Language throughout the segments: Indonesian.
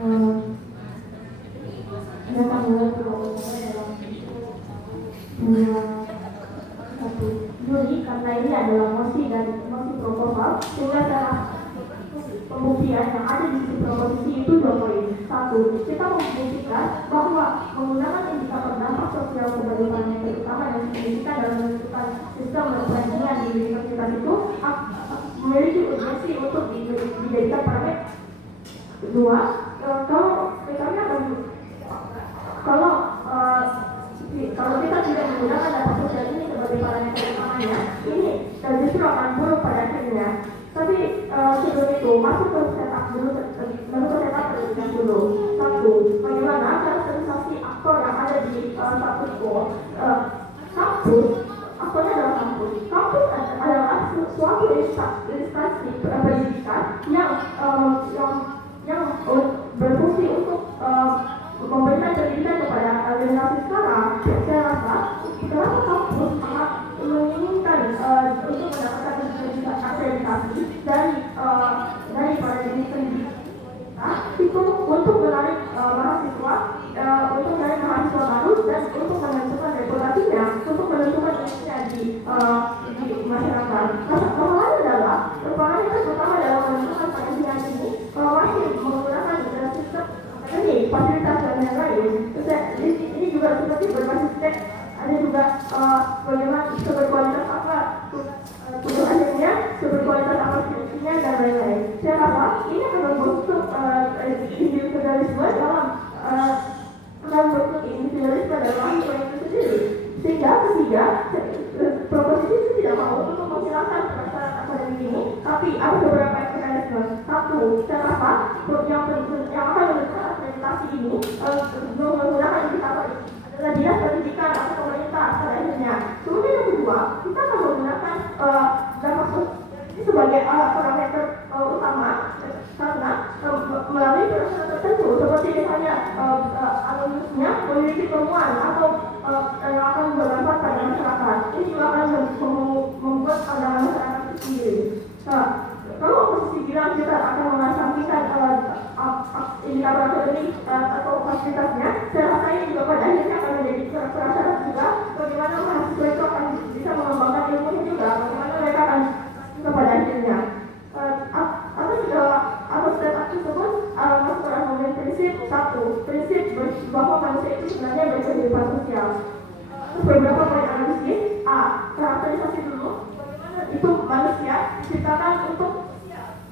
ada tanggal dalam satu Juli karena ini adalah mosi proposal, sehingga secara pembuktian yang ada di sisi proposisi itu 2 poin. 1. Kita membuktikan bahwa menggunakan indikator dampak sosial sebagai parameter utama dan signifikan dalam menentukan sistem perbandingan di universitas itu memiliki urgensi untuk dijadikan parameter. 2. Kalau kita tidak menggunakan data sosial ini sebagai parameter utamanya, ini justru akan buruk pada akhirnya. Tapi sebelum itu masuk ke setup terlebih dulu. 1. Bagaimana karakterisasi aktor yang ada di kampus kampus? Aktornya adalah kampus. Kampus adalah suatu instansi pendidikan yang berfungsi untuk memberikan pendidikan kepada generasi sekarang. Saya rasa kenapa kampus sangat menginginkan untuk mendapatkan akreditasi dari para jenis pendidikan itu untuk menarik mahasiswa baru dan untuk menentukan reputasinya, untuk menentukan isinya di masyarakat. Masalahnya adalah parameter utama dalam menentukan pendidikan ini masih menggunakan sistem fasilitas dan yang lain. Ini juga seperti berbasis teks, ada juga bagaimana seberkualitas apa tujuh akhirnya, seberkualitas apa skripsinya dan lain-lain. Saya rasa ini akan membentuk individualisme dalam mahasiswa itu sendiri. Sehingga ketiga, proposisi itu tidak mau untuk menghilangkan perasaan akademik ini, tapi ada beberapa mekanisme. 1. Saya rasa yang akan menentukan akreditasi ini menggunakan indikator adalah dinas pendidikan atau pemerintah pada akhirnya. Kemudian yang kedua, kita akan menggunakan dampak sosial sebagai parameter utama karena melalui proses tertentu seperti misalnya alumnusnya memiliki temuan atau yang akan bermanfaat pada masyarakat. Ini juga akan membuat pandangan masyarakat itu sendiri. Kalau oposisi bilang kita akan mengesampingkan indikator akademik atau fasilitasnya, saya rasa ini juga pada akhirnya akan menjadi prasyarat juga bagaimana mahasiswa itu akan bisa mengembangkan ilmunya juga, bagaimana mereka akan kepada akhirnya. Atas step tersebut masuk ke argumen prinsip 1. Prinsip bahwa manusia itu sebenarnya berkehidupan sosial. Beberapa poin analisis. Karakterisasi dulu. Bagaimana itu manusia diciptakan untuk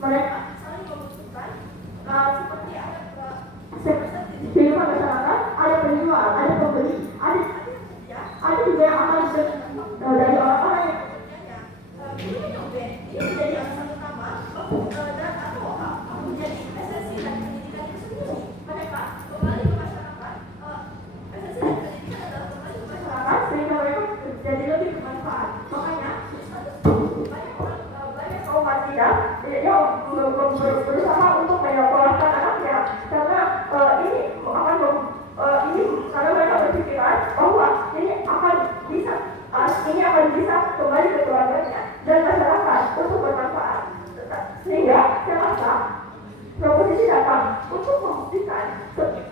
mereka saling membutuhkan seperti kehidupan masyarakat, ada penjual, ada pembeli, ada juga yang akan dari orang-orang yang ini menjadi alasan utama dan atau menjadi esensi dari pendidikan itu sendiri. Mereka kembali ke masyarakat, esensi dari pendidikan adalah kembali ke masyarakat sehingga mereka jadi lebih bermanfaat. Makanya banyak kaum wanita yang berusaha untuk menyekolahkan anaknya karena karena mereka berpikiran bahwa ini akan bisa kembali ke keluarganya dan masyarakat untuk bermanfaat. Sehingga saya rasa proposisi datang untuk membuktikan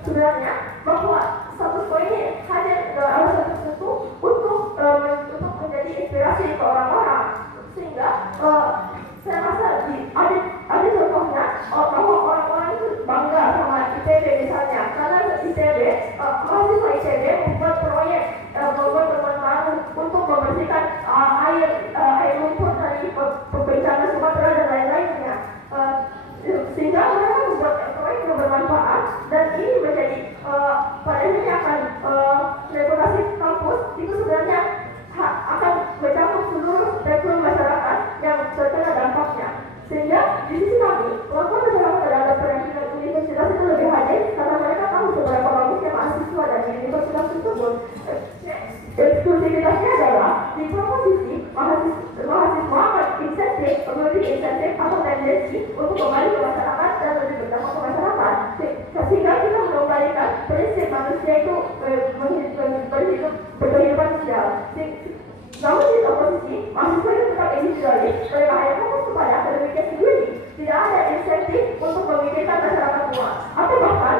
sebenarnya bahwa status quo ini hanya alasan tertentu untuk menjadi inspirasi ke orang-orang. Sehingga saya rasa ada contohnya bahwa orang-orang itu bangga sama ITB misalnya, karena ITB mahasiswa ITB membuat proyek membuat teman baru untuk membersihkan air lumpur dari bencana Sumatera dan lain-lainnya. Sehingga mereka membuat proyek yang bermanfaat dan ini menjadi pada akhirnya akan reputasi kampus itu sebenarnya akan mencakup seluruh spektrum masyarakat yang terkena dampaknya. Sehingga di sisi kami, pengakuan masyarakat terhadap perancangan universitas itu lebih hadir karena mereka tahu seberapa bagusnya mahasiswa dari universitas tersebut. Eksklusivitasnya adalah di proposisi mahasiswa akan memiliki insentif atau tendensi untuk kembali ke masyarakat dan lebih berdampak ke masyarakat. Sehingga kita mengembalikan prinsip manusia itu berkehidupan sosial. Namun di oposisi, mahasiswa itu tetap individualis, mereka hanya fokus kepada akademiknya sendiri. Tidak ada insentif untuk memikirkan masyarakat luas, atau bahkan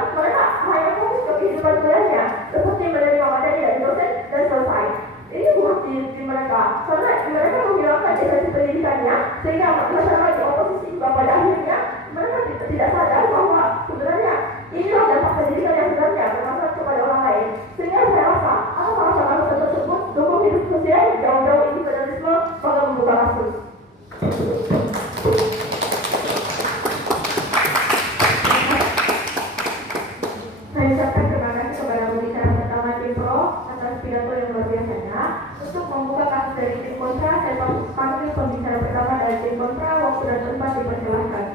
pidato yang luar biasanya. Untuk membuka kasus dari tim kontra, saya panggil pembicara pertama dari tim kontra. Waktu dan tempat dipersilahkan.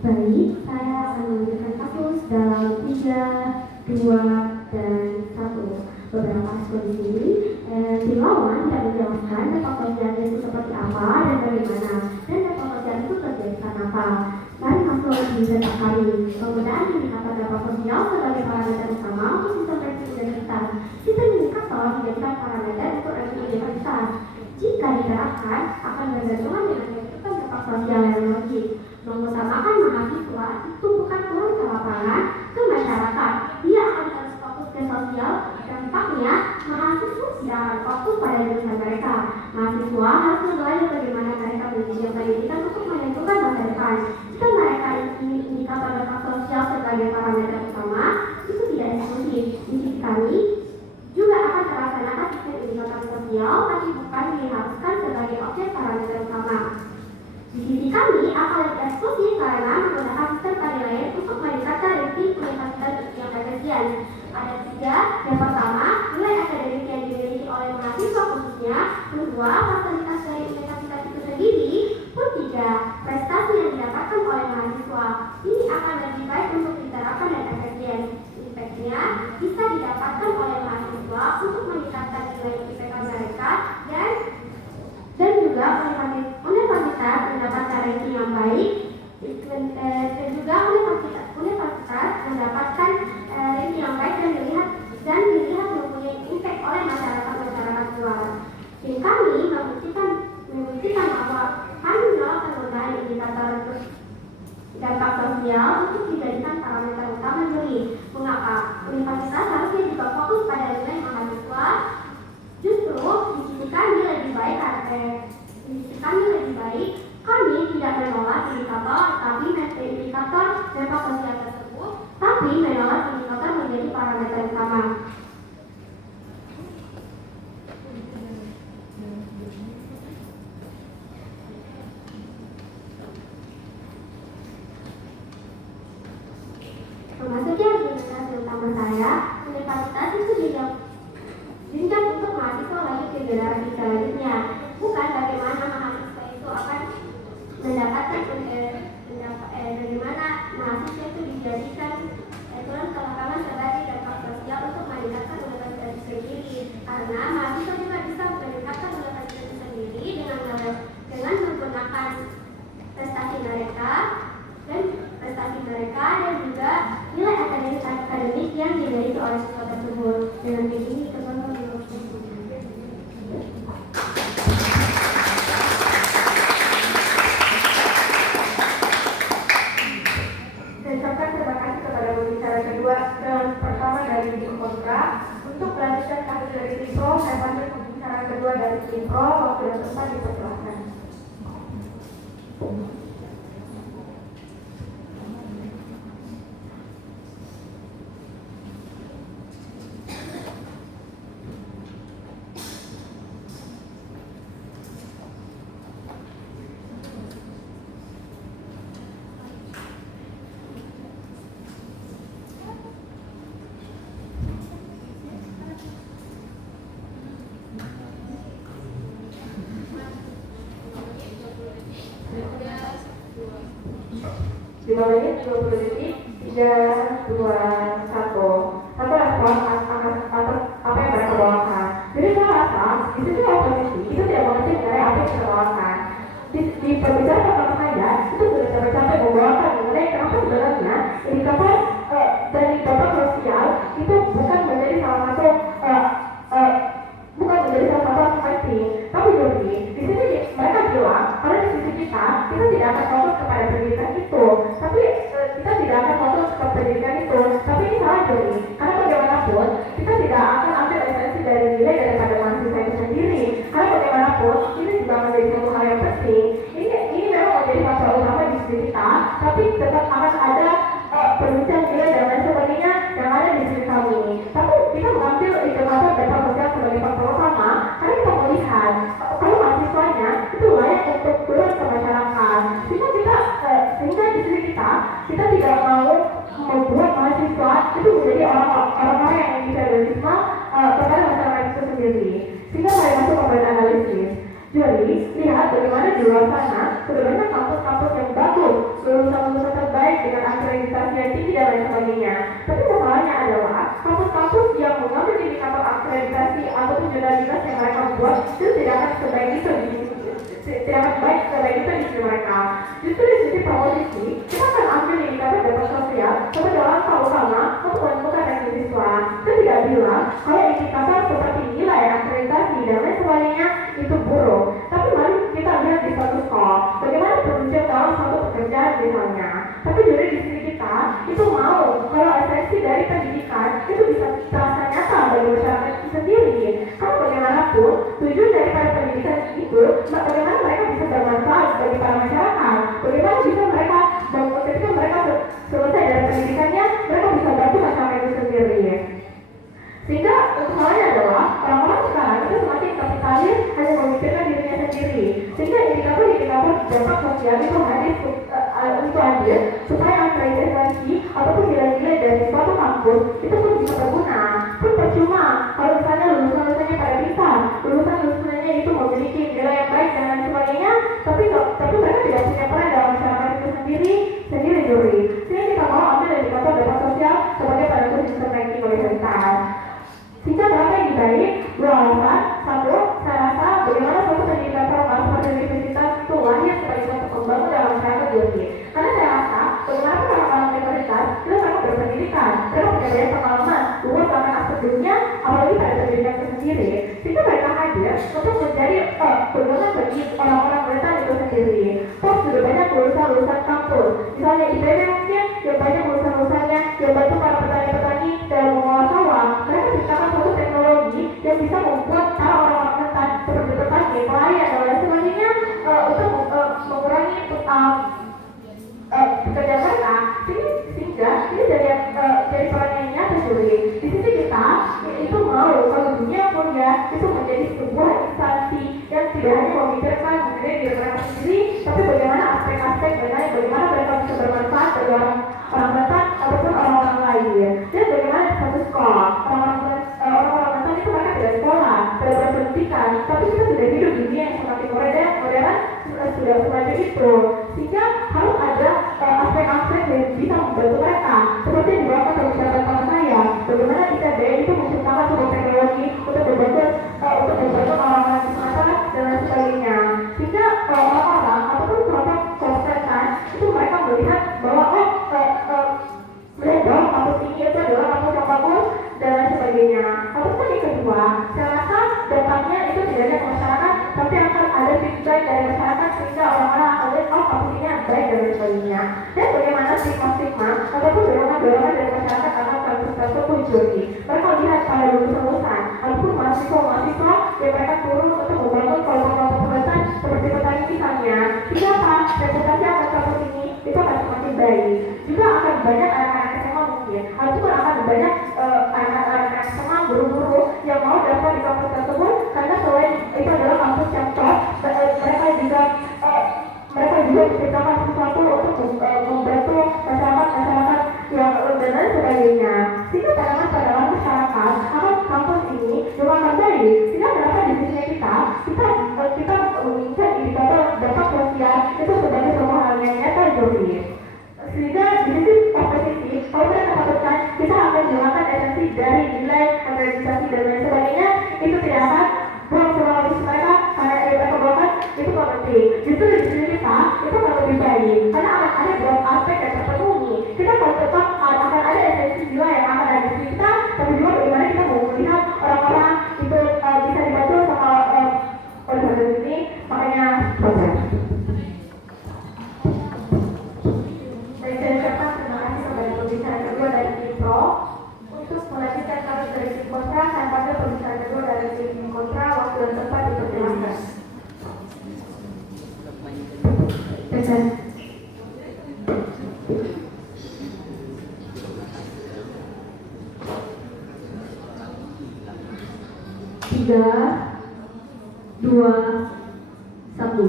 Baik, saya akan memberikan kasus dalam 3, 2, dan 1. Beberapa kasus di sini, tim lawan tidak menjelaskan dampak sosial itu seperti apa dan bagaimana, dan dampak sosial itu terjadi karena apa. Mari masuk di data kami. Penggunaan indikator dampak sosial sebagai parameter utama untuk sistem ranking universitas. Sistem indikator dijadikan parameter untuk ranking universitas. Jika diterapkan, akan bergantungan dengan kehidupan dampak sosial yang logis. Mengutamakan mahasiswa itu bukan turun ke lapangan ke masyarakat. Dia akan harus fokus ke sosial. Dampaknya, mahasiswa tidak akan fokus pada jurusan mereka. Mahasiswa harus belajar bagaimana mereka mendidik pendidikan untuk menentukan masa depan. Jika mereka ingin indikator dampak sosial sebagai parameter utama, itu tidak eksklusif. Di sisi kami juga akan terlaksanakan sistem indikator sosial, tapi bukan diharuskan sebagai objek parameter utama. Di sisi kami akan lebih eksklusif karena menggunakan sistem penilaian untuk meningkatkan ranking universitas yang efisien. Ada 3. Yang pertama, nilai akademik yang dimiliki oleh mahasiswa khususnya. Kedua, fasilitas dari universitas itu sendiri. Ketiga, prestasi yang didapatkan oleh mahasiswa. Ini akan lebih baik untuk diterapkan dan efisien. Impactnya bisa didapatkan oleh mahasiswa untuk meningkatkan nilai IPK mereka dan juga universitas mendapatkan ranking yang baik, dan juga universitas mendapatkan ranking yang baik dan dilihat mempunyai impact oleh masyarakat luar. Tim kami membuktikan bahwa kami menolak penggunaan indikator dampak sosial untuk dijadikan parameter utama juri. Mengapa? Universitas harusnya juga fokus pada nilai mahasiswa. Justru di sisi kami lebih baik kami tidak menolak indikator, tapi indikator dampak sosial tersebut, tapi menolak indikator menjadi parameter utama. Memasuki argumentasi utama saya, universitas itu jenjang untuk mahasiswa lanjut ke generasi selanjutnya, bukan bagaimana mahasiswa itu akan mendapatkan bagaimana mahasiswa itu dijadikan turun ke lapangan sebagai dampak sosial untuk meningkatkan universitas itu sendiri, karena mahasiswa juga bisa meningkatkan universitas itu sendiri dengan menggunakan prestasi mereka dan juga nilai akademik yang dimiliki oleh siswa tersebut. Dengan begini untuk melanjutkan kasus dari tim pro, saya panggil pembicaraan kedua dari tim pro. Waktu dan tempat dipersilakan. Lima menit 20 detik, 3, 2, 1. Satu respon atas apa yang mereka bawakan. Jadi saya rasa di situ oposisi itu tidak mengerti mengenai apa yang kita bawakan. Di pembicaraan pertama saya itu sudah capek-capek membawakan mengenai kenapa sebenarnya indikator dari dampak sosial itu bukan menjadi salah satu aspek, tapi lebih bagaimanapun kita tidak akan ambil esensi dari nilai daripada mahasiswa itu sendiri. Karena bagaimanapun ini juga menjadi satu hal yang penting. Ini memang menjadi faktor utama di studi kita, tapi tetap akan ada perbincangan nilai dan lain sebagainya yang ada di studi kami. Tapi kita mengambil indikator data sosial sebagai faktor utama karena kita melihat kalau mahasiswanya itu layak untuk turun ke masyarakat. Sehingga di studi kita tidak mau membuat mahasiswa itu menjadi orang-orang yang bisa berisma kepada masyarakat itu sendiri. Sehingga saya masuk ke poin analisis. Jadi, lihat bagaimana di luar sana sebenarnya kampus-kampus yang bagus, lulusan-lulusan terbaik dengan akreditasi yang tinggi dan lain sebagainya. Tapi masalahnya adalah kampus-kampus yang mengambil indikator akreditasi ataupun jurnalitas yang mereka buat itu tidak akan sebaik itu di sisi mereka. Justru di sisi promosi, kita akan ambil indikator data sosial sebagai langkah utama untuk menentukan ranking siswa. Kita tidak bilang kalau indikator seperti nilai akreditasi dan lain sebagainya itu buruk. Tapi mari kita lihat di suatu sekolah, bagaimana bekerja dalam suatu pekerjaan misalnya. Tapi dari di sini kita itu mau kalau esensi dari pendidikan itu bisa terasa nyata bagi masyarakat itu sendiri. Karena bagaimanapun tujuan daripada pendidikan itu bagaimana mereka bisa bermanfaat bagi para masyarakat. Bagaimana bisa mereka ketika mereka selesai dari pendidikannya mereka bisa bantu masyarakat itu sendiri. Sehingga masalahnya adalah orang-orang sekarang itu semakin kapitalis hanya memikirkan dirinya sendiri. Sehingga indikator dampak sosial itu hadir supaya akreditasi ataupun nilai-nilai dari suatu kampus itu pun bisa berguna. Pun percuma kalau misalnya lulusan-lulusannya pada pintar, lulusan-lulusannya itu memiliki nilai yang baik dan lain sebagainya, tapi mereka tidak punya peran dalam masyarakat itu sendiri juri. Sehingga kita mau ambil indikator dampak sosial sebagai penentu sistem ranking universitas. Sehingga berapa yang baik? Dua alasan. Satu, saya rasa bagaimana suatu indikator masuk universitas itu lahir sebagai suatu pembangun dalam masyarakat juri. Karena saya rasa bagaimana orang-orang universitas itu mereka berpendidikan, mereka punya banyak pengalaman luas bahkan aspek dunia, apalagi pada pendidikan itu sendiri. Sehingga mereka hadir untuk menjadi pegangan bagi orang-orang berita itu sendiri. Toh sudah banyak lulusan kampus, misalnya IPB mungkin yang banyak lulusan-lulusannya yang bantu para petani-petani dalam mengolah sawah. Mereka ciptakan suatu teknologi yang bisa membuat para orang-orang rentan seperti petani, pelarian dan lain sebagainya untuk mengurangi pekerjaan mereka. Sehingga ini jadi peran yang nyata juri. Di sisi kita itu mau kalau dunia kuliah itu menjadi sebuah instansi yang tidak hanya memikirkan mengenai diri mereka sendiri, tapi bagaimana aspek-aspek bagaimana mereka bisa bermanfaat bagi orang rentan ataupun orang-orang lain. Dan bagaimana di satu sekolah orang-orang rentan itu mereka tidak sekolah, tidak berpendidikan, tapi kita sudah hidup di dunia yang semakin modern sudah semacam itu. Sehingga harus ada aspek-aspek yang bisa membantu mereka, seperti yang dibawakan oleh teman saya. Bagaimana ITB itu menciptakan sebuah teknologi untuk membantu orang-orang di masyarakat dan lain sebagainya. Sehingga orang-orang ataupun kelompok rentan itu mereka melihat bahwa kampus ini itu adalah kampus yang bagus dan lain sebagainya. Ataupun yang kedua, saya rasa dampaknya itu tidak hanya ke masyarakat, tapi akan ada feedback dari masyarakat sehingga orang-orang akan lihat kampus ini baik dan lain sebagainya. Dan bagaimana stigma ataupun dorongan dari masyarakat akan kampus tersebut juri. Mereka lihat pada lulusan-lulusan ataupun mahasiswa yang mereka turun untuk membangun kelompok-kelompok rentan seperti petani misalnya. Sehingga reputasi akan kampus ini itu akan semakin baik. Juga akan banyak anak-anak SMA mungkin, ataupun akan banyak anak-anak SMA guru-guru yang mau daftar di kampus tersebut karena selain itu adalah kampus yang top, mereka juga diciptakan sesuatu untuk membantu masyarakat yang dan lain sebagainya. Sehingga pandangan masyarakat akan kampus ini juga akan baik. Sehingga kenapa di sini kita menginginkan indikator dampak sosial itu sebagai sebuah hal yang nyata juri. Sehingga di sisi komposisi, kalau kita katakan kita akan menghilangkan esensi dari nilai akreditasi dan lain sebagainya, itu tidak akan buang waktu mereka karena mereka bawakan itu tidak penting. Justru di sisi kita itu akan lebih baik karena akan ada dua aspek yang terpenuhi. Kita akan tetap akan ada esensi juga yang akan ada di kita, tapi juga bagaimana kita mau melihat orang-orang itu bisa dibantu sama oleh ini. Makanya proses. Terima kasih kepada pembicara kedua dari Pro untuk melanjutkan kasus dari tim kontra, saya panggil pembicara kedua dari tim kontra, waktu dan tempat dipersilakan. Pesan. Tiga, dua, satu.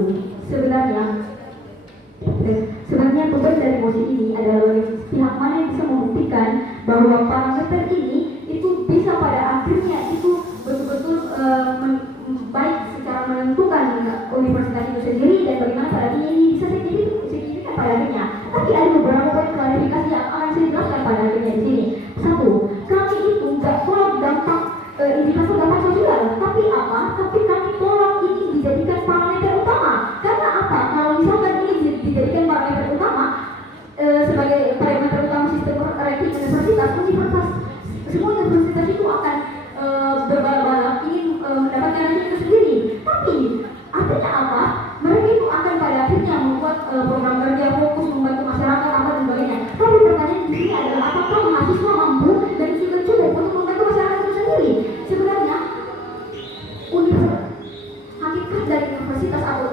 Sebenarnya beban dari mosi ini adalah pihak mana yang bisa membuktikan bahwa parameter ini itu bisa pada akhirnya itu betul-betul baik secara menentukan universitas itu sendiri dan bagaimana pada akhirnya ini bisa signifikan pada akhirnya. Tapi ada beberapa poin klarifikasi yang akan saya jelaskan pada akhirnya di sini. Satu, kami itu nggak tolak dampak indikator dampak sosial, tapi apa? Tapi kami tolak ini dijadikan parameter utama. Karena apa? Kalau misalkan ini dijadikan parameter utama sebagai parameter utama sistem ranking universitas, semua universitas itu akan berbalap-balap ingin mendapatkan ranking itu sendiri. Tapi artinya apa? Mereka itu akan pada akhirnya membuat program kerja fokus membantu masyarakat apa dan sebagainya. Tapi pertanyaan di sini adalah apakah mahasiswa mampu dan juga cukup untuk membantu masyarakat itu sendiri? Sebenarnya hakikat dari universitas atau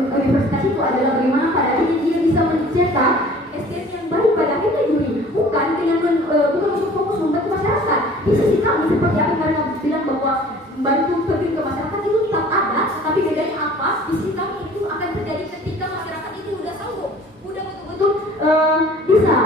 universitas itu adalah bagaimana pada akhirnya dia bisa mencetak SDM yang baik pada akhirnya juri, bukan dengan bukan untuk fokus membantu masyarakat. Di sisi kami seperti apa mereka bilang bahwa membantu terjun ke masyarakat itu tetap ada, tapi bedanya apa? Di sisi kami itu akan terjadi ketika masyarakat itu udah sanggup, udah betul-betul bisa.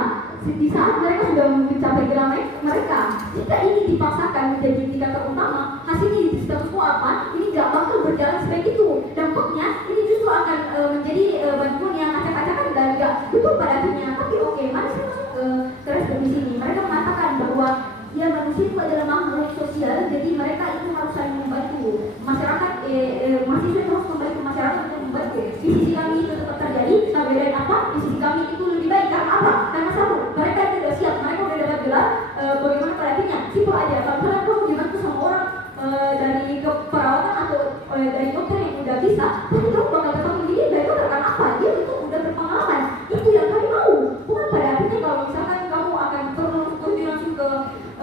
Di saat mereka sudah mencapai gerak mereka, jika ini dipaksakan menjadi indikator utama, hasilnya di status quo apa? Ini gak bakal berjalan sebaik itu. Dampaknya ini justru akan menjadi bantuan yang acak-acakan dan gak betul pada akhirnya. Tapi oke, mari saya masuk ke respon di sini. Mereka mengatakan bahwa ya manusia itu adalah makhluk sosial, jadi mereka itu harus saling membantu. Masyarakat, mahasiswa itu harus membantu masyarakat untuk membantu. Di sisi kami itu tetap terjadi, perbedaan apa? Di sisi kami itu lebih baik. Karena apa? Karena satu, mereka tidak siap, mereka udah dapat gelar, bagaimana pada akhirnya? Simpel aja, kalau misalnya kamu dibantu sama orang dari keperawatan atau dari dokter yang udah bisa, tapi kamu bakal ketemu dia dari dokter, karena apa? Dia itu udah berpengalaman. Itu yang kami mau. Bukan pada akhirnya kalau misalkan kamu akan terus langsung ke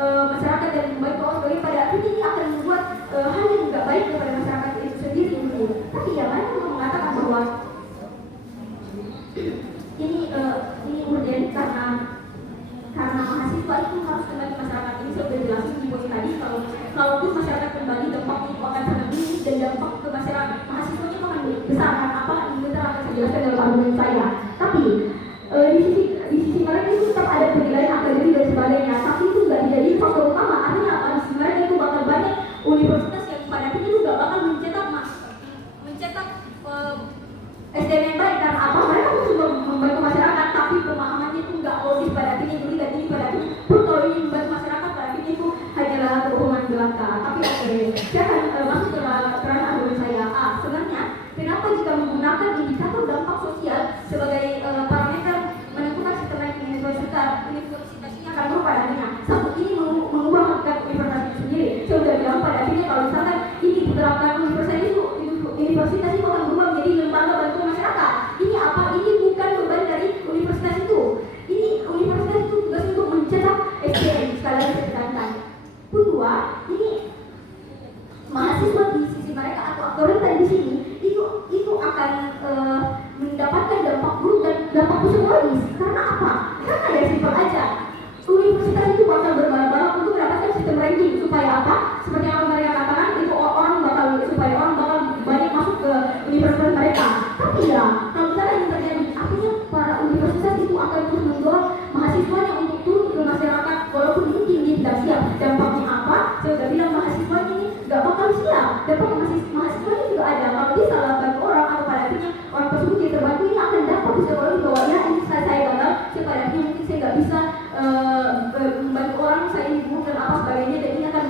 masyarakat dan membantu orang sebagai pada akhirnya ini akan membuat hal yang tidak baik kepada masyarakat itu sendiri gitu. Tapi ya mereka juga mengatakan bahwa ini urgent karena mahasiswa itu harus kembali masyarakat. Ini saya sudah jelasin di poin tadi, kalaupun masyarakat kembali dampaknya itu akan sangat tinggi dan dampak ke masyarakat mahasiswanya akan besar. Karena apa? Ini bentar akan saya jelaskan dalam argumen saya. Tapi di sisi mereka itu tetap ada penilaian akademik dan sebagainya, tapi itu nggak jadi faktor utama. Artinya apa? Di sisi mereka itu bakal banyak universitas yang pada akhirnya itu nggak bakal mencetak SDM yang baik. Karena apa? Mereka itu sudah membantu masyarakat, tapi pemahamannya itu nggak logis pada akhirnya. Jadi dan ini pada akhirnya pun kalau ini membantu masyarakat pada akhirnya itu hanyalah kebohongan belaka. Tapi oke, saya akan masuk ke ranah argumen saya. Sebenarnya kenapa jika menggunakan indikator dampak sosial sebagai parameter menentukan sistem ranking universitas ini akan berubah pada akhirnya. Satu, ini mengubah hakikat universitas itu sendiri. Saya sudah bilang pada akhirnya kalau misalkan ini diterapkan universitas itu akan berubah menjadi lembaga bantuan masyarakat. Ini apa? Ini bukan beban dari universitas itu. Ini universitas itu tugas untuk mencetak SDM. Sekali lagi saya tekankan. Kedua, ini mahasiswa di sisi mereka atau aktor di sini itu akan mendapatkan dampak buruk dan dampak psikologis. Karena apa? Karena ya simpel aja. Universitas itu bakal berbalap-balap untuk mendapatkan sistem ranking supaya apa? Seperti yang mereka katakan itu supaya orang bakal banyak masuk ke universitas mereka. Tapi ya, kalau misalnya yang terjadi, artinya para universitas itu akan terus mendorong mahasiswanya untuk turun ke masyarakat walaupun mungkin dia tidak siap. Dampaknya apa? Saya sudah bilang mahasiswanya ini nggak bakal siap. Dampak mahasiswanya juga ada. Kalau dia salah bantu orang atau pada akhirnya orang tersebut yang terbantu ini akan dapat psikologi bahwa ya ini saya gagal. Saya pada akhirnya mungkin saya nggak bisa membantu orang, saya dibunuh dan apa sebagainya, dan ini akan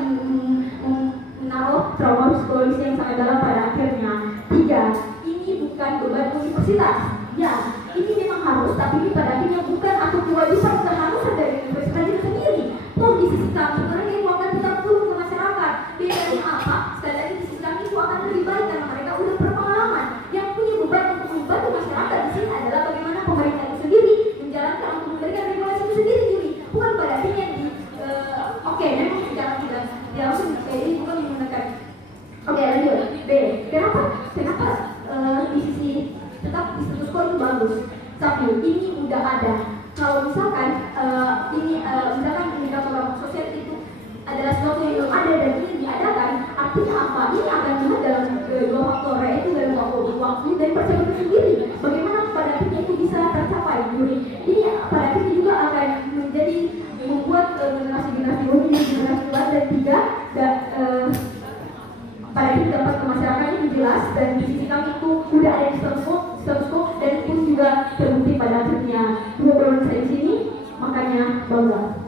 menaruh trauma psikologis yang sangat dalam pada akhirnya. Tiga, ini bukan beban universitas. Ya, ini memang harus, tapi ini pada akhirnya bukan atau kewajiban keharusan dari universitas itu sendiri. Toh di sisi kami mereka itu akan tetap turun ke masyarakat. Bedanya apa? Sekali lagi di sisi kami itu akan lebih baik karena mereka udah berpengalaman. Yang punya beban untuk membantu masyarakat di sini adalah bagaimana pemerintah itu sendiri menjalankan untuk memberikan regulasi itu sendiri. Bukan pada akhirnya memang secara tidak artinya apa? Ini akan melihat dalam dua faktor, yaitu dalam waktu dan percepatan sendiri. Bagaimana pada akhirnya itu bisa tercapai, Yuri. Ini pada akhirnya juga akan menjadi membuat generasi-generasi ini dan generasi luar dan tiga dan pada akhirnya dapat ke masyarakat itu jelas, dan di sisi kami itu udah ada di status quo dan itu juga terbukti pada akhirnya dua bulan saya di sini, makanya bangga.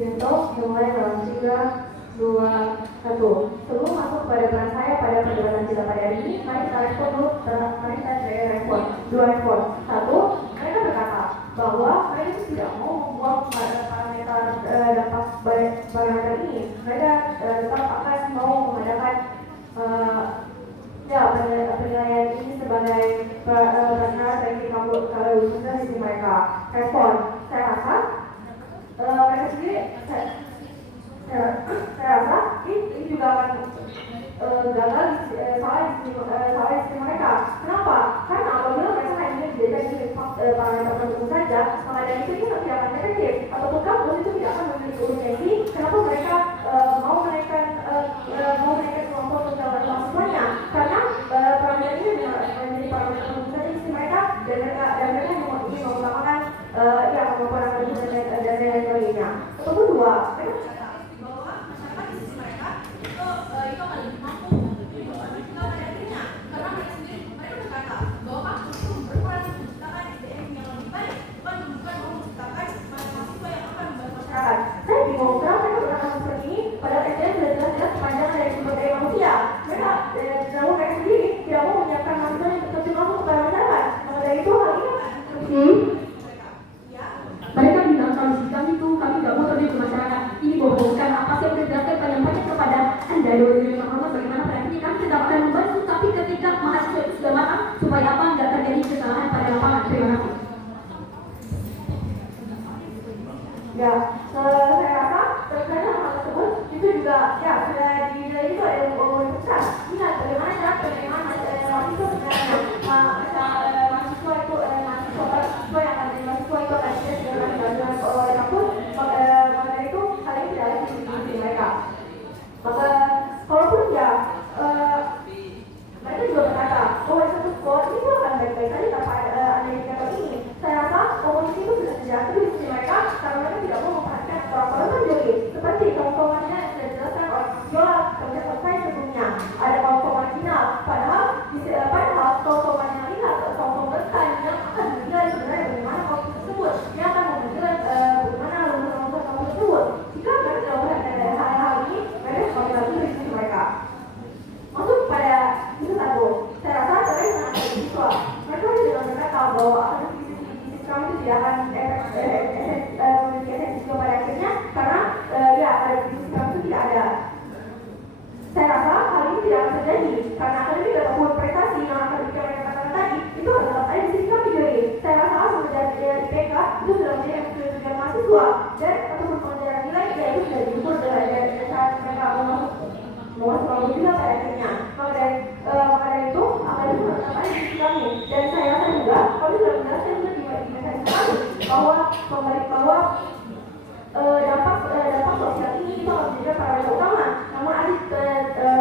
Untuk dimulai dalam 3, 2, 1. Sebelum masuk pada peran saya pada perdebatan kita pada hari ini, mari kita respon dulu. Mari kita respon. 2 respon. 1, mereka berkata bahwa mereka tidak mau membuang parameter dampak parameter ini. Mereka tetap akan mau mengadakan penilaian ini sebagai prasyarat ranking kampus universitas mereka. Respon, saya rasa mereka sendiri, saya rasa ini juga akan gagal salah di mereka. Kenapa? Karena apabila mereka hanya dijadikan parameter pendukung saja, maka dari itu tidak akan efektif. Ataupun kampus itu tidak akan memiliki urgensi. Kenapa mereka mau menaikkan kemampuan untuk dalam mahasiswanya? Karena parameter ini menjadi parameter pendukung saja di mereka, dan mereka ingin mengutamakan kemampuan akademik dan lain sebagainya. Ataupun dua, mereka berkata bahwa masyarakat di sisi mereka itu akan lebih mampu kita pada akhirnya, karena mereka sendiri berkata bahwa kampus itu berperan menciptakan SDM yang lebih baik, bukan mau menciptakan mahasiswa yang akan membantu masyarakat. Saya bingung kenapa mereka berkata seperti ini, padahal SDM sudah jelas-jelas kepanjangan dari sumber daya manusia. Mereka sendiri tidak mau menyiapkan mahasiswa yang lebih mampu kepada masyarakat. Maka dari itu hal ini mereka bilang kalau di kami itu kami nggak mau terjun ke masyarakat. Ini bohongkan apa sih yang dijelaskan penyampaian kepada anda dosen yang hormat, bagaimana pada akhirnya kami tidak akan membantu, tapi ketika mahasiswa itu sudah matang supaya apa nggak terjadi kesalahan pada lapangan. Terima kasih. Ya, saya rasa terkait hal tersebut itu juga sudah dinilai itu ada yang besar. Ingat bagaimana cara penerimaan mahasiswa sebenarnya. Mahasiswa itu mahasiswa yang akan menjadi mahasiswa itu akan dilakukan oleh kampus. Maka dari itu hal ini tidak ada di mereka. Maka kalaupun mereka juga berkata bahwa status quo itu akan baik-baik saja tanpa ada indikator ini. Saya rasa oposisi itu sudah terjadi di sisi mereka karena mereka tidak mau memperhatikan orang-orang juri. Seperti kaum-kaumannya yang sudah dijelaskan oleh Yola saya sebelumnya. Ada kaum-kaum marginal, padahal kaum-kaum marginal atau kaum-kaum rentan yang akan menilai sebenarnya bagaimana kaum tersebut, yang akan menilai bagaimana lulusan kaum tersebut. Jika mereka tidak melihat dari hal-hal ini, mereka semakin lagi di sisi mereka. Masuk pada itu satu, saya rasa terkait dengan siswa. Mereka juga berkata bahwa akademisi kami itu tidak akan memiliki esensi pada akhirnya karena akademisi kami itu tidak ada. Saya rasa hal ini tidak akan terjadi karena akademik ataupun prestasi yang akademik yang mereka katakan tadi itu adalah ada di sisi kami jadi. Saya rasa semenjak IPK itu sudah menjadi tujuan mahasiswa dan ataupun pengajaran nilai itu sudah diukur dari saat mereka mau masuk juga pada akhirnya. Maka dari itu akademik tetap ada di sisi kami, dan saya rasa juga kami sudah menjelaskan juga di mekanisme kami bahwa dampak sosial ini itu harus menjadi parameter utama. Namun ada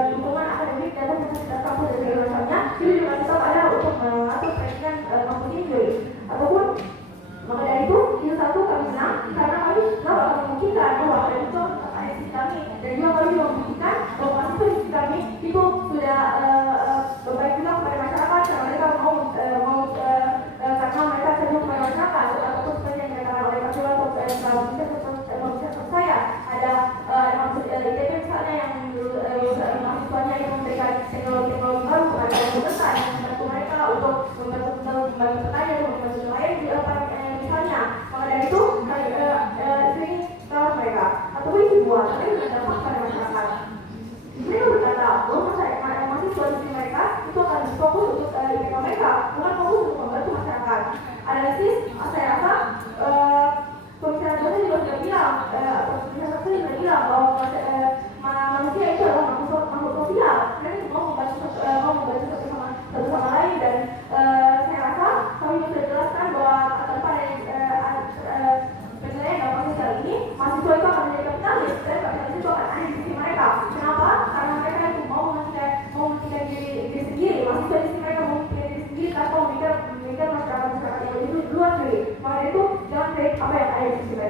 dukungan akademik dan universitas kampus dan segala macamnya itu juga tetap ada untuk mengatur perizinan kampus ini juga. Ataupun maka dari itu satu kami senang karena kami tahu akan memungkinkan bahwa akademik itu ada di sisi kami, dan juga kami membuktikan bahwa mahasiswa di sisi kami itu sudah berbaik juga kepada masyarakat karena mereka mau karena mereka cenderung kepada masyarakat ataupun seperti yang dikatakan oleh Pak Sula atau saya ada maksud ITB misalnya yang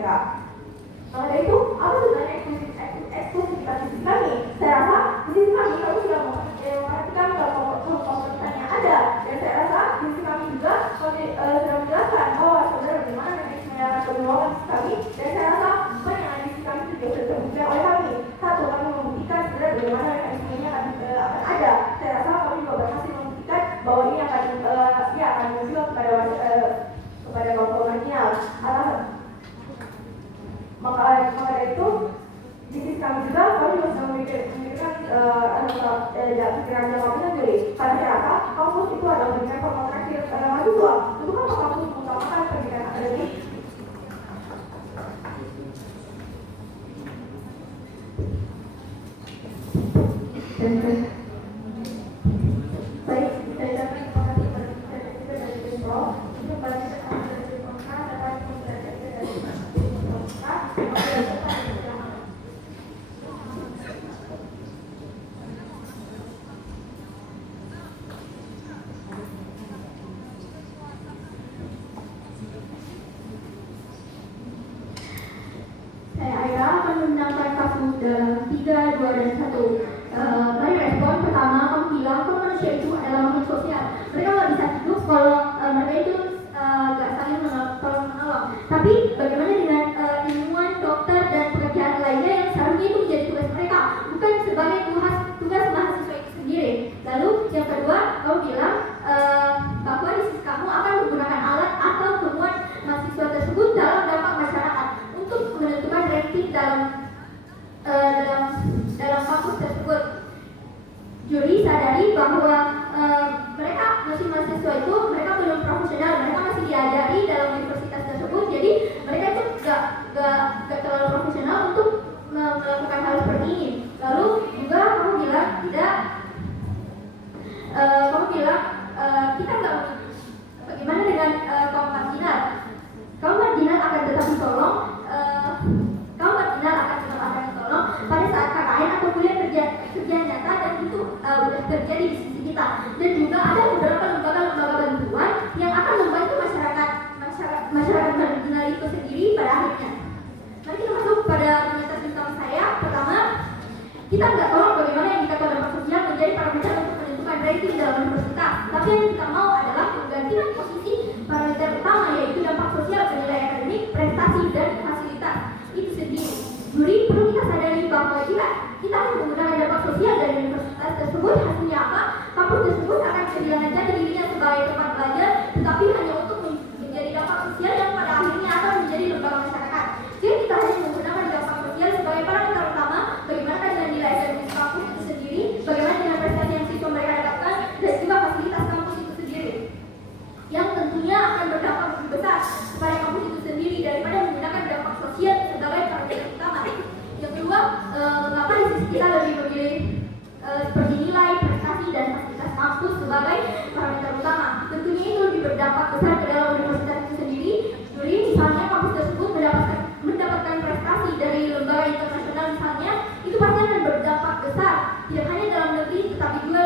mereka. Maka dari itu, apa sebenarnya eksklusivitas sisi kami? Saya rasa di sisi kami sudah memperhatikan kalau komunitasnya ada, dan saya rasa di sisi kami juga sudah menjelaskan bahwa sebenarnya bagaimana mekanisme pengelolaan kami, dan saya rasa banyak yang di sisi kami juga sudah terbukti oleh kami. Satu, kami membuktikan sebenarnya bagaimana mekanismenya akan ada. Saya rasa kami juga berhasil membuktikan bahwa ini akan menunjuk kepada kaum marginal. Maka dari itu di sisi kami juga kami bisa memikirkan pikiran jangka sendiri. Karena saya rasa kampus itu adalah pendidikan formal terakhir mahasiswa. Untuk apa kampus mengutamakan pendidikan akademik? Baik, saya dapat terima kasih kepada dari Bintro untuk belajar dari Pemka dapat belajar dari Pemka. Saya Aira akan menangkan kasus dalam 3, 2, dan 1. Mari respon. Pertama, kamu bilang kalau manusia itu adalah makhluk sosial. Mereka nggak bisa hidup kalau mereka itu nggak saling menolong. Tapi bagaimana dengan ilmuwan, dokter, dan pekerjaan lainnya yang seharusnya itu menjadi tugas mereka, bukan sebagai tugas mahasiswa itu sendiri. Lalu yang kedua, kamu bilang bahwa di sisi kamu akan menggunakan alat atau temuan mahasiswa tersebut dalam dampak masyarakat untuk menentukan ranking dalam kampus tersebut. Juri sadari bahwa mereka masih mahasiswa itu mereka belum profesional, mereka masih diajari dalam universitas tersebut, jadi mereka itu gak terlalu profesional untuk melakukan hal seperti ini. Lalu juga kamu bilang kita nggak, bagaimana dengan kaum marginal? Kaum marginal akan tetap ditolong. Pada saat KKN atau kuliah kerja nyata, dan itu sudah terjadi di sisi kita. Dan juga ada beberapa lembaga bantuan yang akan membantu masyarakat marginal itu sendiri pada akhirnya. Mari kita masuk pada komunitas utama saya. Pertama, kita nggak tahu bagaimana indikator dampak sosial menjadi parameter untuk menentukan ranking dalam universitas. Tapi yang kita mau adalah menggantikan posisi parameter utama, yaitu dampak sosial penilaian akademik, prestasi, dan fasilitas itu sendiri. Juri perlu kita sadari bahwa kita menggunakan dampak sosial dari universitas tersebut, hasilnya apa? Kampus tersebut akan kehilangan jati dirinya sebagai tempat belajar, tetapi hanya untuk menjadi dampak sosial yang pada akhirnya akan menjadi lembaga masyarakat. Jadi kita hanya menggunakan dampak sosial sebagai parameter utama. Bagaimana dengan nilai akademis kampus itu sendiri, bagaimana dengan prestasi yang siswa mereka dapatkan, dan juga fasilitas kampus itu sendiri, yang tentunya akan berdampak lebih besar kepada kampus itu sendiri daripada menggunakan dampak sosial sebagai parameter utama. Yang kedua, mengapa di sisi kita lebih memilih seperti nilai, prestasi, dan fasilitas kampus sebagai parameter utama? Tentunya itu lebih berdampak besar ke dalam universitas itu sendiri. Jadi misalnya kampus tersebut mendapatkan prestasi dari lembaga internasional misalnya, itu pasti akan berdampak besar tidak hanya dalam negeri tetapi juga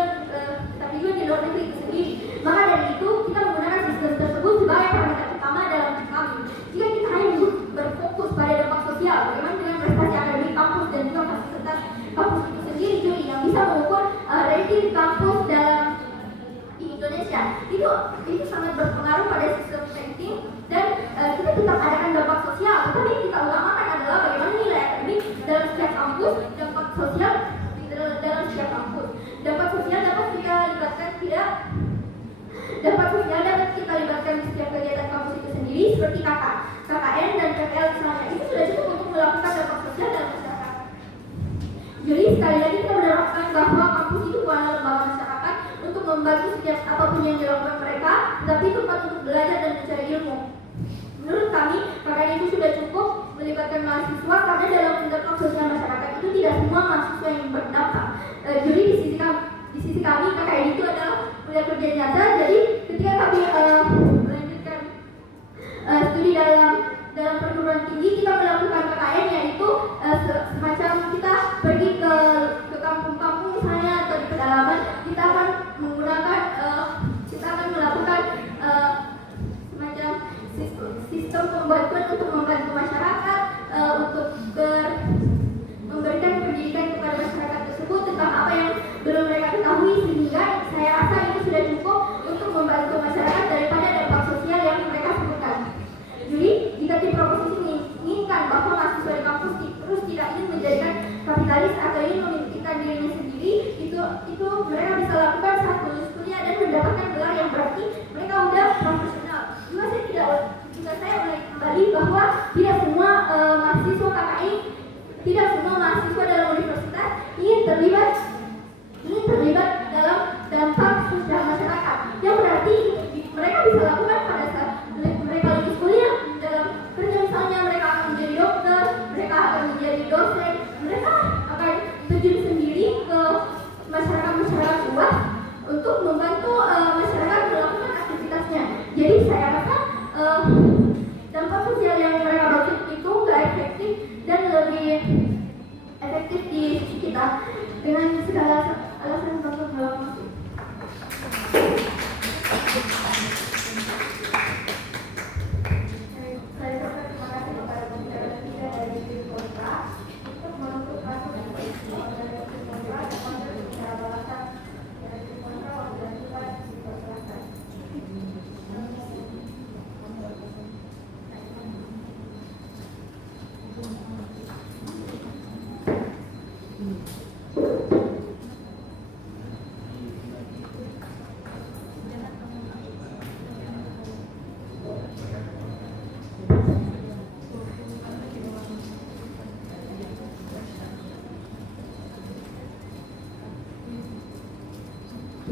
di luar negeri itu sendiri. Maka dari itu kita menggunakan sistem tersebut sebagai parameter utama dalam kami. Jika kita hanya berfokus pada dampak sosial, bagaimana dengan prestasi akademik kampus dan juga fasilitas kampus itu sendiri, juri yang bisa mengukur ranking kampus di Indonesia itu sangat berpengaruh pada sistem ranking. Dan kita tetap adakan dampak sosial, tetapi kita utamakan adalah bagaimana nilai akademik dalam setiap kampus, dampak sosial dalam setiap kampus. Dampak sosial dapat kita libatkan di setiap kegiatan kampus itu sendiri, seperti KKN dan PPL misalnya. Itu sudah cukup untuk melakukan dampak sosial dalam masyarakat. Jadi sekali lagi kita menerapkan bahwa kampus itu bukanlah lembaga masyarakat untuk membantu setiap apapun yang dilakukan mereka, tetapi tempat untuk belajar dan mencari ilmu. Menurut kami, KKN itu sudah cukup melibatkan mahasiswa, karena dalam dampak sosial masyarakat itu tidak semua mahasiswa yang berdampak. Jadi di sisi kami KKN itu adalah kuliah kerja nyata. Jadi ketika kami melanjutkan studi dalam perguruan tinggi, kita melakukan KKN, yaitu semacam kita pergi ke kampung-kampung misalnya, atau di pedalaman. Kita akan melakukan semacam sistem pembantuan untuk membantu masyarakat, bahwa tidak semua mahasiswa KKI, tidak semua mahasiswa dalam universitas ingin terlibat dalam dampak sosial masyarakat. Yang berarti mereka bisa lakukan pada saat mereka lulus kuliah dalam kerja, misalnya mereka akan menjadi dokter, mereka akan menjadi dosen, mereka akan terjun sendiri ke masyarakat luas untuk membantu masyarakat melakukan aktivitasnya. Jadi saya rasa dampak sosial yang mereka bagi itu nggak efektif dan lebih efektif di sisi kita dengan segala alasan untuk melakukan. Saya terima kasih kepada pembicara ketiga dari tim kontra untuk menuntut kasus dari tim kontra dan proses bicara balasan dari tim kontra waktu dan juga dipersilakan.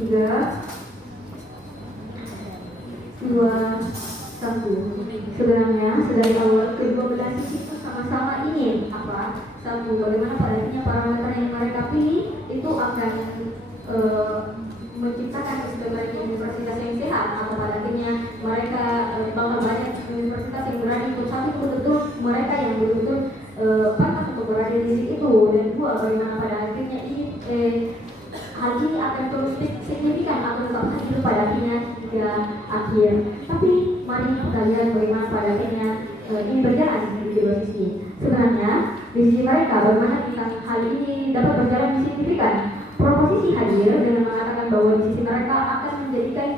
Tiga, dua, satu. Sebenarnya sedari awal kedua belah sisi itu sama-sama ingin apa? Satu, bagaimana padatnya parameter yang mereka pilih itu akan menciptakan sebagai universitas yang sehat, atau padatnya mereka bahwa banyak universitas yang berani untuk satu betul-betul mereka yang betul-betul pantas untuk berada di sisi itu, dan dua, bagaimana pada akhirnya ini hal ini akan terus signifikan atau tetap hadir pada akhirnya hingga akhir. Tapi mari kita lihat bagaimana pada akhirnya ini berjalan di dua sisi. Sebenarnya di sisi mereka bagaimana tentang hal ini dapat berjalan signifikan. Proposisi hadir dengan mengatakan bahwa di sisi mereka akan menjadikan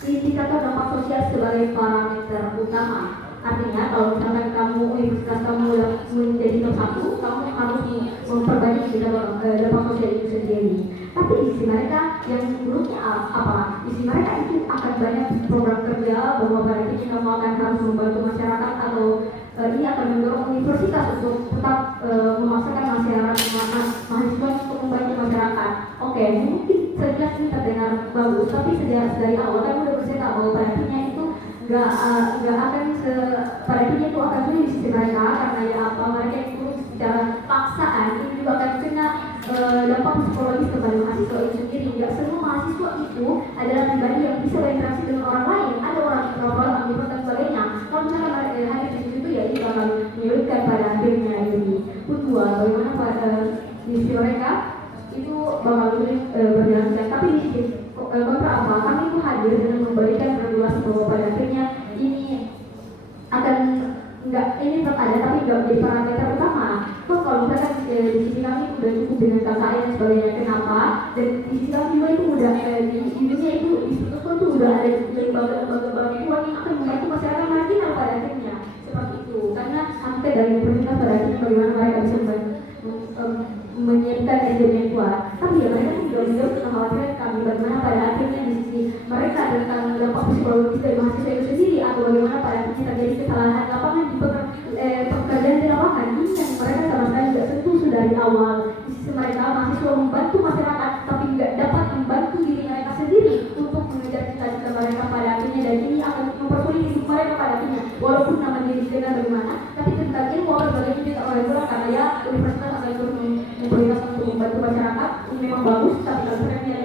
indikator dampak sosial sebagai parameter utama. Artinya kalau misalkan kamu universitas kamu menjadi nomor satu, kamu harus memperbaiki dampak sosial itu sendiri. Tapi di sisi mereka yang menurutnya apa? Di sisi mereka itu akan banyak program kerja bahwa berarti kamu akan harus membantu masyarakat, atau ini akan mendorong universitas untuk tetap memaksakan mahasiswa untuk membantu masyarakat. Oke, mungkin sejelas ini terdengar bagus, tapi dari awal kan udah bercerita bahwa berartinya itu nggak akan parahnya itu akan sulit di sisi mereka, karena ya apa, mereka itu secara paksaan ini juga akan kena dampak psikologis kepada mahasiswa itu sendiri. Nggak semua mahasiswa itu adalah pribadi yang bisa berinteraksi dengan orang lain, ada orang introvert, ambivert dan sebagainya. Kalau misalkan hadir di situ ya ini akan menyulitkan pada akhirnya ini. Kedua, bagaimana di sisi mereka itu bakal sulit berjalan. Tapi di sisi kontra apa, kami itu hadir dengan memberikan regulasi bahwa pada akhirnya ini akan ini tetap ada, tapi nggak menjadi parameter utama. Kok kalau misalkan di sisi kami udah cukup dengan KKN dan sebagainya, kenapa? Dan di sisi kami juga itu udah di dunia itu di situ tuh udah ada lembaga-lembaga yang akan membantu masyarakat marginal pada akhirnya seperti itu. Karena sampai dari universitas pada akhirnya bagaimana mereka bisa menyiapkan SDM kuat. Tapi ya mereka juga menjawab kekhawatiran kami bagaimana pada akhirnya di sisi mereka tentang dampak psikologis dari mahasiswa itu sendiri, atau bagaimana pada akhirnya terjadi kesalahan lapangan di pekerjaan di lapangan ini yang mereka sama sekali tidak sentuh dari awal. Di sisi mereka mahasiswa membantu masyarakat tapi tidak dapat membantu diri mereka sendiri untuk mengejar cita-cita mereka pada akhirnya, dan ini akan mempersulit hidup mereka pada akhirnya. Walaupun namanya dikenal bagaimana, tapi tentang ilmu apa sebagainya tidak oleh kurang, karena ya universitas akan terus memprioritaskan untuk membantu masyarakat. Ini memang bagus, tapi kalau misalnya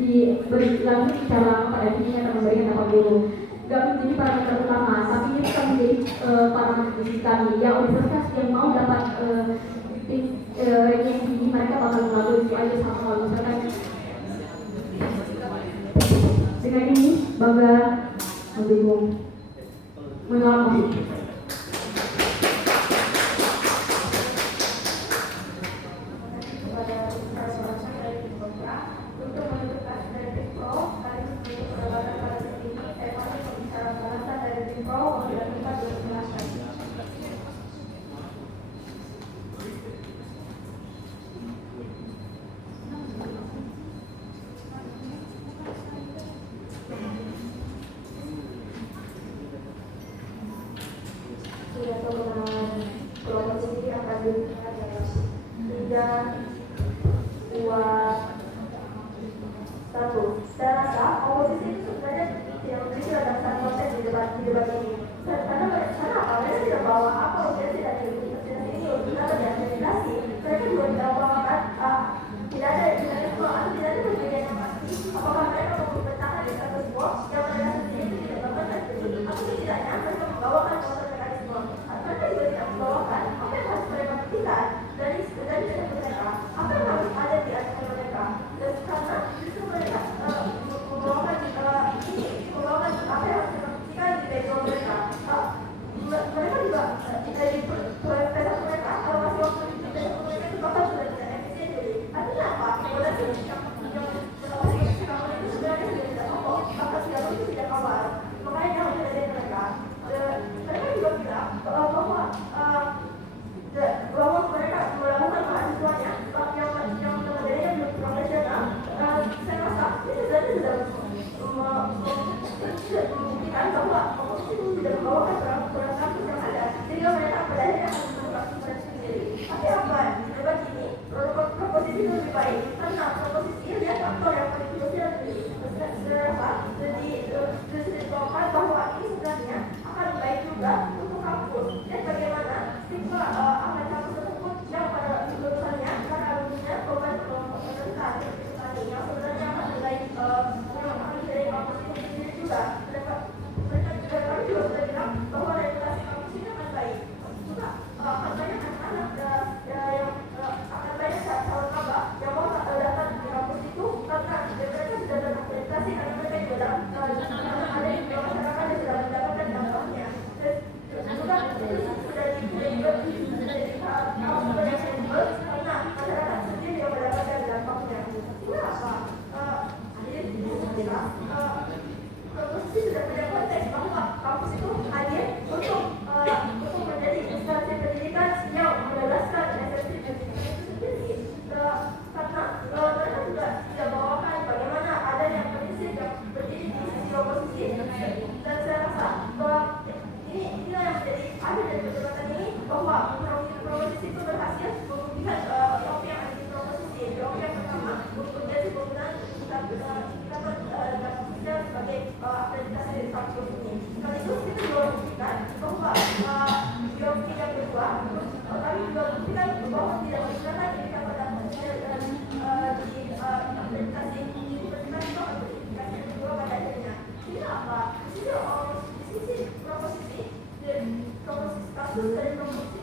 diberi lagi secara pada akhirnya akan memberikan dampak dulu. Gak menjadi parameter utama, tapi ini akan menjadi parameter di sisi kami. Ya universitas yang mau dapat ranking tinggi mereka bakal melalui itu aja sama kalau misalkan. Dengan ini bangga mendukung menolak mosi. di debat ini. Karena apa? Mereka tidak bawa apa urgensi dari universitas ini untuk atau diakreditasi. Mereka juga tidak membawakan tidak ada mekanisme atau tidak ada perjanjian yang pasti. Apakah mereka mau membentangkan di status quo yang mereka sendiri itu tidak dapat terjadi? Atau setidaknya mereka membawakan suatu mekanisme. Mereka juga tidak membawakan apa yang harus mereka buktikan dari data mereka. Apa yang harus ada di atas mereka? Dan karena justru mereka membawakan apa yang harus dibuktikan di background mereka. Mereka juga dari proses mereka kalau masih waktu di proses mereka itu bahkan sudah tidak efisien. Jadi artinya apa? Kemudian yang itu sebenarnya sudah tidak kokoh, bahkan tidak itu tidak kawal. Makanya jangan dari mereka. Mereka juga bilang bahwa mereka melakukan mahasiswanya yang materinya belum profesional. Saya rasa ini sebenarnya sudah membuktikan bahwa oposisi itu tidak membawakan kurang kasus yang ada, sehingga mereka pada akhirnya akan melakukan mereka sendiri. Tapi apa debat ini proposisi itu lebih baik karena proposisi lihat faktor yang paling krusial dibawakan bahwa ini sebenarnya akan baik juga untuk kampus dan bagaimana stigma akan kampus tersebut yang pada lulusannya karena alumninya korban pemerintah yang sebenarnya akan menilai kampus itu sendiri juga. Kami juga sudah bilang bahwa regulasi kampus ini akan baik juga akan banyak anak-anak yang akan banyak calon maba yang mau datang di kampus itu karena mereka sudah terakreditasi karena mereka juga ada di masyarakat yang sudah mendapatkan dampaknya. Dan juga itu sudah jadi kampus yang kredibel karena masyarakat sendiri yang mendapatkan dampaknya. Ini apa? Proposisi sudah punya konteks bahwa kampus itu hadir untuk menjadi instansi pendidikan yang membebaskan esensi pendidikan itu sendiri. Karena mereka juga tidak bawakan bagaimana adanya prinsip yang berdiri di sisi oposisi. Dan saya rasa bahwa inilah yang menjadi akhir dari perdebatan ini, bahwa proposisi itu berhasil membuktikan teori yang ada di proposisi. Teori yang pertama menjadi penggunaan sebagai akreditasi dari kampus ini. Sekaligus kita juga membuktikan bahwa teori yang kedua, kami juga membuktikan bahwa tidak menggunakan indikator dan di akreditasi universitas itu akan berindikasi yang kedua pada akhirnya. Ini apa? Di sisi proposisi kasus dari proposisi